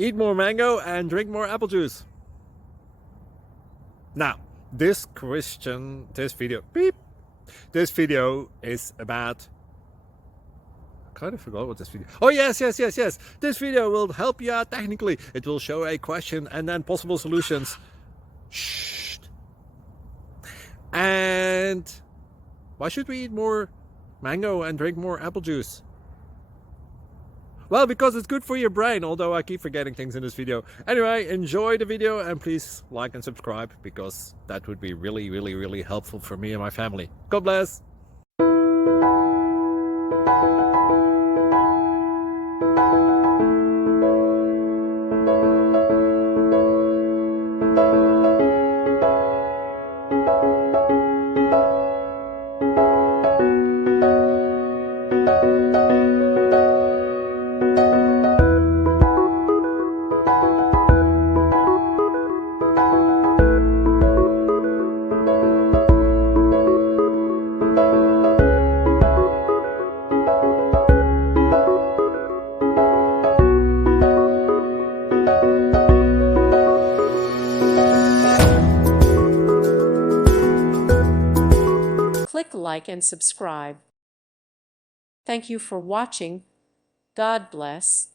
Eat more mango and drink more apple juice. Now, this video is about, I kind of forgot what this video. Oh yes. This video will help you out technically. It will show a question and then possible solutions. Shh. And why should we eat more mango and drink more apple juice? Well, because it's good for your brain, although I keep forgetting things in this video. Anyway, enjoy the video and please like and subscribe, because that would be really helpful for me and my family. God bless! Click like and subscribe. Thank you for watching. God bless.